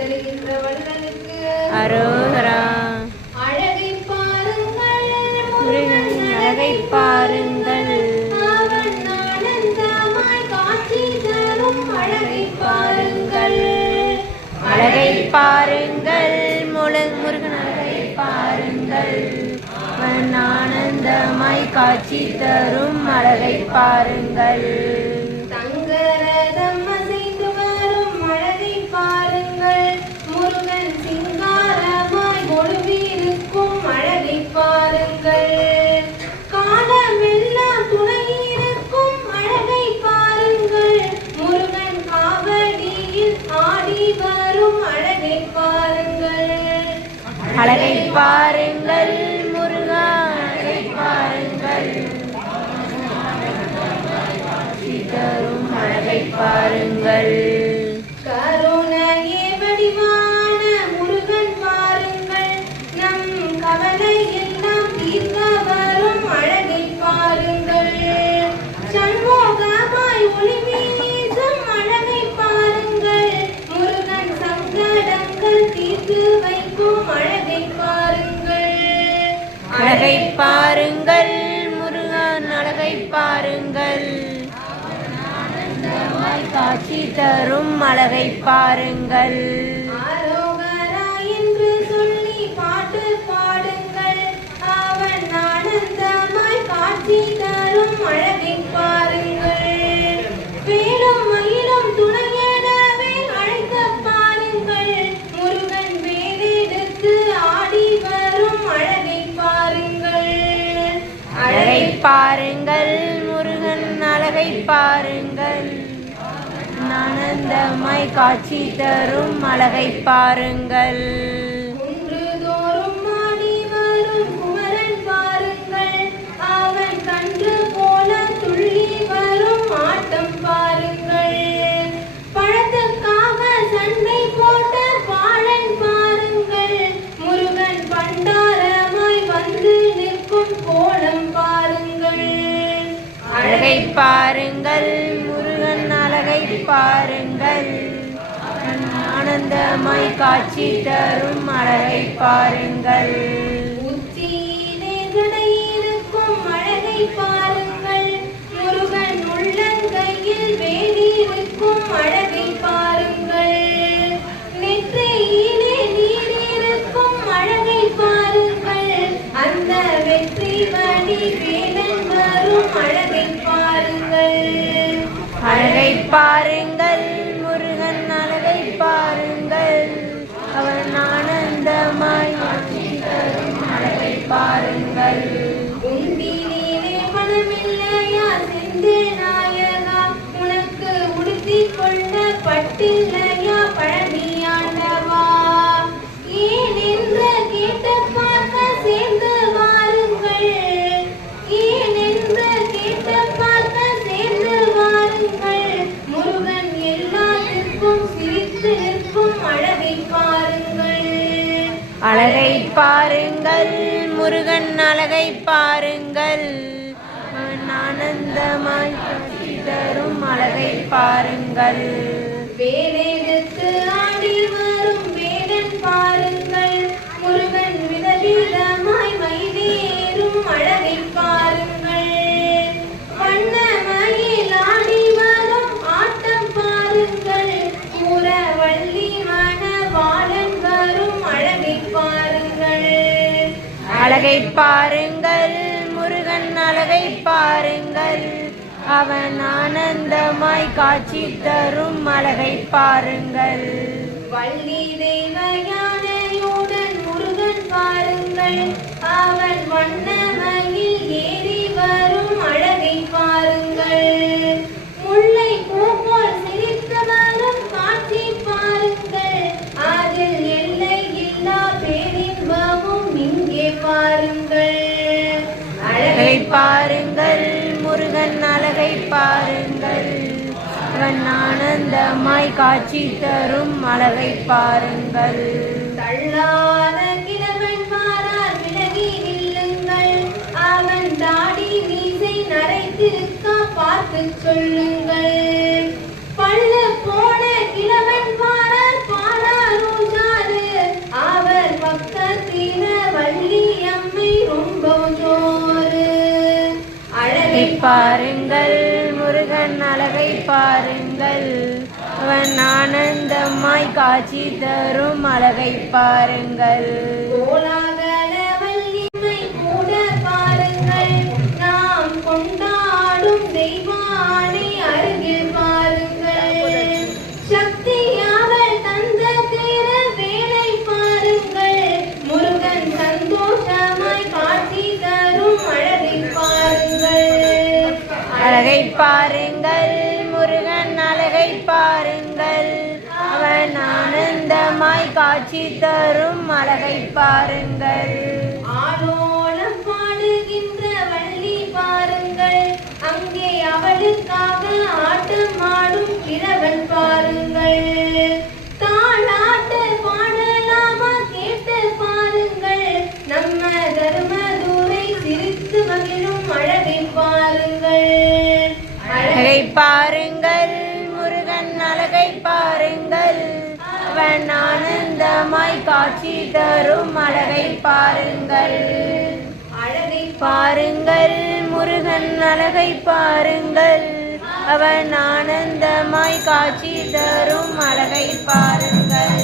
தருகின்ற வள்ளலுக்கு அரோகரா. அழகை பாருங்கள் முருகன் அழகை பாருங்கள். அவன் ஆனந்தமாய் காட்சி தரும் அழகை பாருங்கள். அழகை பாருங்கள் முருகன் அழகை பாருங்கள். அவன் ஆனந்தமாய் காட்சி தரும் அழகை பாருங்கள். தங்கரதம் அசைந்து வரும் அழகை பாருங்கள். முருகன் சிங்காரமாய் ஒளிவிருக்கும் அழகை பாருங்கள். காலமெல்லாம் துணையிருக்கும் அழகை பாருங்கள். முருகன் காவடியில் ஆடி வரும் அழகை பாருங்கள். அழகை பாருங்கள் முருகா அழகை பாருங்கள். தரும் அழகை பாருங்கள். கருணையே வடிவான முருகன் பாருங்கள். நம் கவலை எல்லாம் தீர்க்க வரும் அழகை பாருங்கள். சண்முகமாய் ஒளி வீசும் அழகை பாருங்கள். முருகன் சங்கடங்கள் தீர்த்து வைக்கும் அழகை பாருங்கள். அழகை பாருங்கள் முருகன் அழகை பாருங்கள். காட்சி தரும் அழகை பாருங்கள். அரோகரா என்று சொல்லி பாட்டு பாடுங்கள். அவன் ஆனந்தமாய் காட்சி தரும் அழகை பாருங்கள். வேலும் மயிலும் துணையடவே அழைக்க பாருங்கள். முருகன் வேலெடுத்து ஆடி வரும் அழகை பாருங்கள். அழகை பாருங்கள் முருகன் அழகை பாருங்கள். ஆனந்தமாய் காட்சி தரும் அழகை பாருங்கள். குன்றுதோறும் ஆடி வரும் குமரன் பாருங்கள். அவன் கன்று போல துள்ளி வரும் ஆட்டம் பாருங்கள். பழத்துக்காக சண்டை போட்ட பாழன் பாருங்கள். முருகன் பண்டாரமாய் வந்து நிற்கும் கோலம் பாருங்கள். அழகை பாருங்கள் முருகன் அழகை பாருங்கள். ஆனந்தமாய் காட்சி தரும் அழகை பாருங்கள். உச்சியிலே ஜடையிருக்கும் அழகை பாருங்கள். முருகன் உள்ளங்கையில் வேலியிருக்கும் அழகை பாருங்கள். நெற்றியிலே நீரிருக்கும் அழகை பாருங்கள். அந்த வெற்றி வழி வேலன் வரும் அழகை பாருங்கள். அழகை பாருங்கள் முருகன் அழகை பாருங்கள். அவன் ஆனந்தமாய் காட்சி தரும் அழகை பாருங்கள். உண்டியிலே பணமில்லையா செந்து நாயகா? உனக்கு உடுத்திக் கொள்ள பட்டில்லையா பழனியாண்டவா? ஏன் என்று கேட்டு பார்க்க சேர்ந்து வாருங்கள். ஏன் என்று கேட்டு பார்க்க சேர்ந்து வாருங்கள். முருகன் எல்லாத்திற்கும் சிரித்து நிற்கும் அழகை பாருங்கள். அழகை பாருங்கள் முருகன் அழகை பாருங்கள். அவன் ஆனந்தமாய் காட்சி தரும் அழகை பாருங்கள். வேலெடுத்து ஆடி வரும் வேலன் பாருங்கள். முருகன் விதவிதமாய் மயிலேறும் அழகை பாருங்கள். வண்ண மயில் ஆடி வரும் ஆட்டம் பாருங்கள். ஊரவள்ளி மணவாளன் வரும் அழகை பாருங்கள். அழகை பாருங்கள் முருகன் அழகை பாருங்கள். அவன் ஆனந்தமாய் காட்சி தரும் அழகை பாருங்கள். வள்ளி தெய்வ யானையுடன் முருகன் பாருங்கள். அவன் வண்ணமயில் ஏறி வரும் அழகை பாருங்கள். முல்லை பூ போல் சிரித்து வரும் காட்சி பாருங்கள். அதில் எல்லை இல்லா பேரின்பமும் இங்கே பாருங்கள். அழகை பாருங்கள் முருகன் அழகை பாருங்கள். அவன் ஆனந்தமாய் காட்சி தரும் அழகை பாருங்கள். தள்ளாத கிழவன் மாறார் விலகி நில்லுங்கள். அவன் தாடி மீசை நரைத்திருக்க பார்த்து சொல்லுங்கள். பள்ளு போன கிழவன் மாறார் பாலாரூர் பாருங்கள் முருகன் அழகை பாருங்கள் அவன் ஆனந்தமாய் காட்சி தரும் அழகை பாருங்கள் கோலாகல வள்ளிமை கூட பாருங்கள் நாம் கொண்டாடும் தெய்வானை அருகில் பாருங்கள் சக்தி அவள் தந்த தீர வேலை பாருங்கள் முருகன் சந்தோஷமாய் காட்சி தரும் அழகை பாருங்கள் அழகை பாருங்கள் முருகன் அழகை பாருங்கள் அவன் ஆனந்தமாய் காட்சி தரும் அழகை பாருங்கள் ஆலோலம் பாடுகின்ற வள்ளி பாருங்கள் அங்கே அவளுக்காக ஆட்டம் ஆடும் கிழவன் பாருங்கள் தாளாட்டு பாடலாமா கேட்டு பாருங்கள் நம்ம தர்மதுரை சிரித்து மகிழும் அழகை பாருங்கள் அழகை பாருங்கள் முருகன் அழகை பாருங்கள் அவன் ஆனந்தமாய் காட்சி தரும் அழகை பாருங்கள் அழகை பாருங்கள் முருகன் அழகை பாருங்கள் அவன் ஆனந்தமாய் காட்சி தரும் அழகை பாருங்கள்